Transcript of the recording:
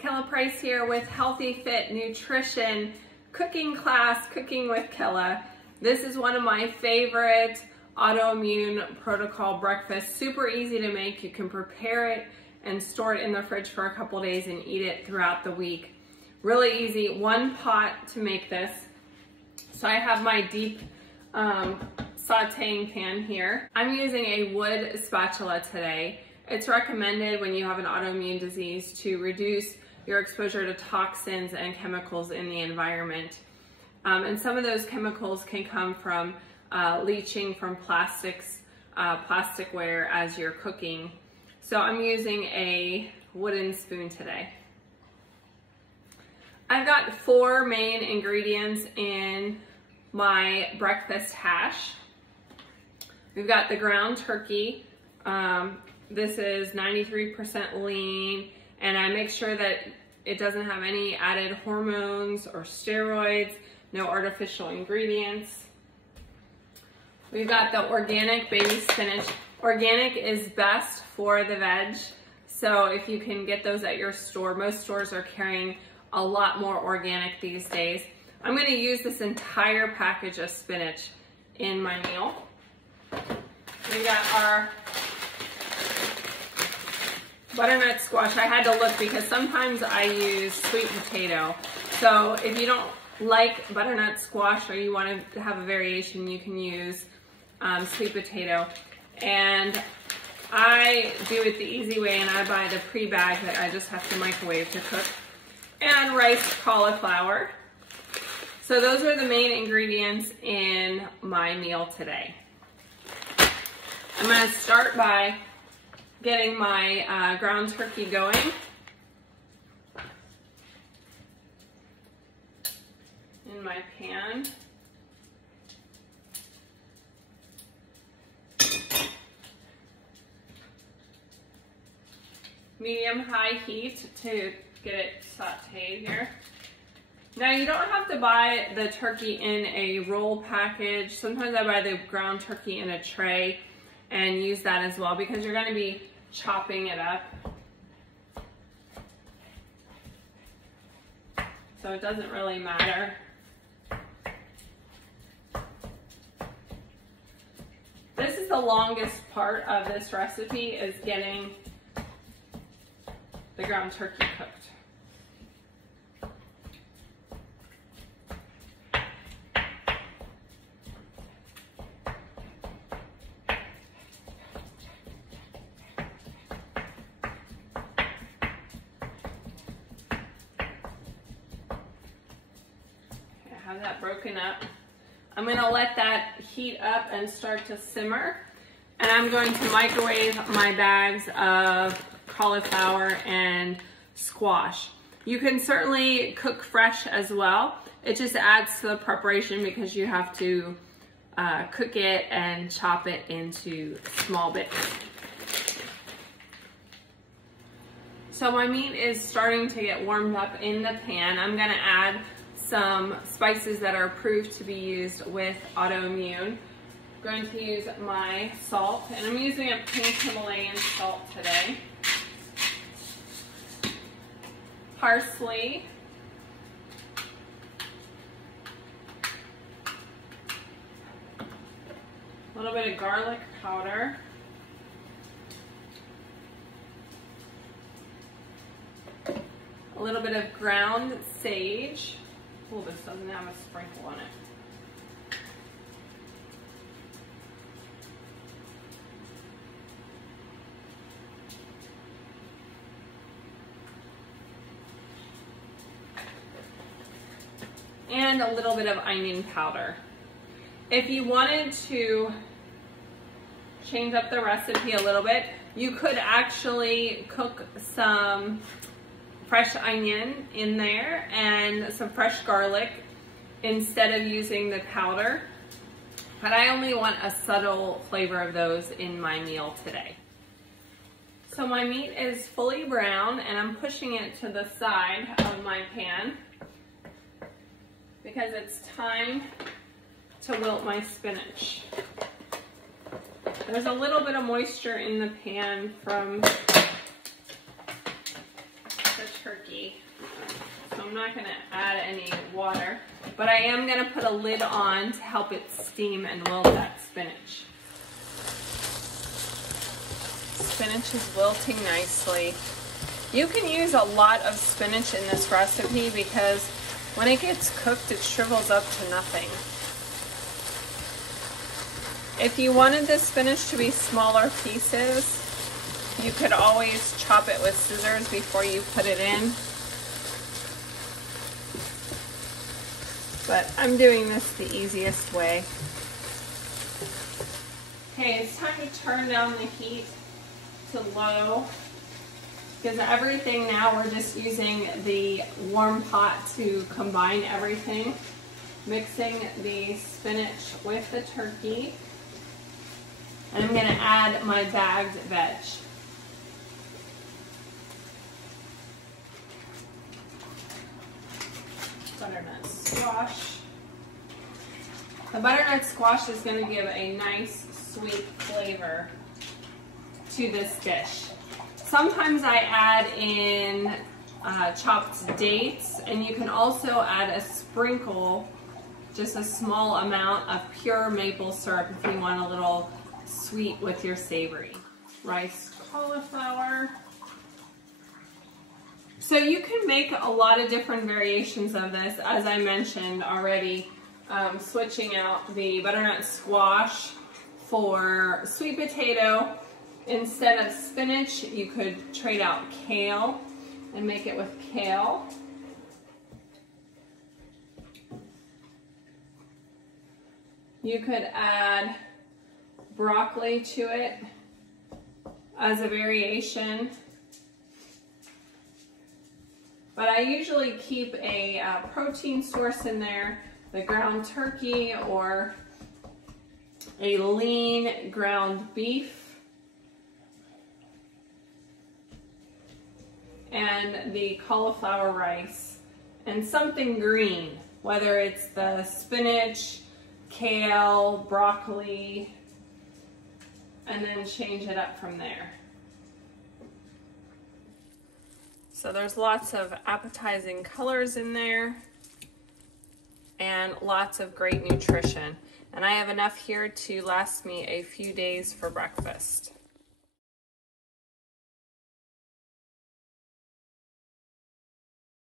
Kella Price here with Healthy Fit Nutrition Cooking Class, Cooking with Kella. This is one of my favorite autoimmune protocol breakfasts. Super easy to make. You can prepare it and store it in the fridge for a couple days and eat it throughout the week. Really easy, one pot to make this. So I have my deep sauteing pan here. I'm using a wood spatula today. It's recommended when you have an autoimmune disease to reduce your exposure to toxins and chemicals in the environment. And some of those chemicals can come from leaching from plasticware as you're cooking. So I'm using a wooden spoon today. I've got 4 main ingredients in my breakfast hash. We've got the ground turkey. This is 93% lean, and I make sure that it doesn't have any added hormones or steroids, no artificial ingredients. We've got the organic baby spinach. Organic is best for the veg, so if you can get those at your store, most stores are carrying a lot more organic these days. I'm going to use this entire package of spinach in my meal. We got our butternut squash. I had to look because sometimes I use sweet potato. So if you don't like butternut squash or you want to have a variation, you can use sweet potato. And I do it the easy way, and I buy the pre-bag that I just have to microwave to cook. And rice cauliflower. So those are the main ingredients in my meal today. I'm going to start by getting my ground turkey going. In my pan. Medium-high heat to get it sauteed here. Now you don't have to buy the turkey in a roll package. Sometimes I buy the ground turkey in a tray and use that as well because you're going to be chopping it up. So it doesn't really matter. This is the longest part of this recipe, is getting the ground turkey cooked. Have that broken up. I'm going to let that heat up and start to simmer, and I'm going to microwave my bags of cauliflower and squash. You can certainly cook fresh as well. It just adds to the preparation because you have to cook it and chop it into small bits. So my meat is starting to get warmed up in the pan. I'm going to add some spices that are approved to be used with autoimmune. I'm going to use my salt, and I'm using a pink Himalayan salt today. Parsley. A little bit of garlic powder. A little bit of ground sage. Oh, this doesn't have a sprinkle on it. And a little bit of onion powder. If you wanted to change up the recipe a little bit, you could actually cook some fresh onion in there and some fresh garlic instead of using the powder. But I only want a subtle flavor of those in my meal today. So my meat is fully brown, and I'm pushing it to the side of my pan because it's time to wilt my spinach. There's a little bit of moisture in the pan from the turkey. turkey. So I'm not gonna add any water, but I am gonna put a lid on to help it steam and wilt that spinach. Spinach is wilting nicely. You can use a lot of spinach in this recipe because when it gets cooked, it shrivels up to nothing. If you wanted the spinach to be smaller pieces, you could always chop it with scissors before you put it in. But I'm doing this the easiest way. Okay, it's time to turn down the heat to low, because everything now we're just using the warm pot to combine everything. Mixing the spinach with the turkey. And I'm going to add my bagged veg. Butternut squash. The butternut squash is going to give a nice sweet flavor to this dish. Sometimes I add in chopped dates, and you can also add a sprinkle, just a small amount of pure maple syrup if you want a little sweet with your savory. Rice cauliflower. So you can make a lot of different variations of this, as I mentioned already, switching out the butternut squash for sweet potato. Instead of spinach, you could trade out kale and make it with kale. You could add broccoli to it as a variation. But I usually keep a protein source in there, the ground turkey or a lean ground beef, and the cauliflower rice, and something green, whether it's the spinach, kale, broccoli, and then change it up from there. So there's lots of appetizing colors in there and lots of great nutrition. And I have enough here to last me a few days for breakfast.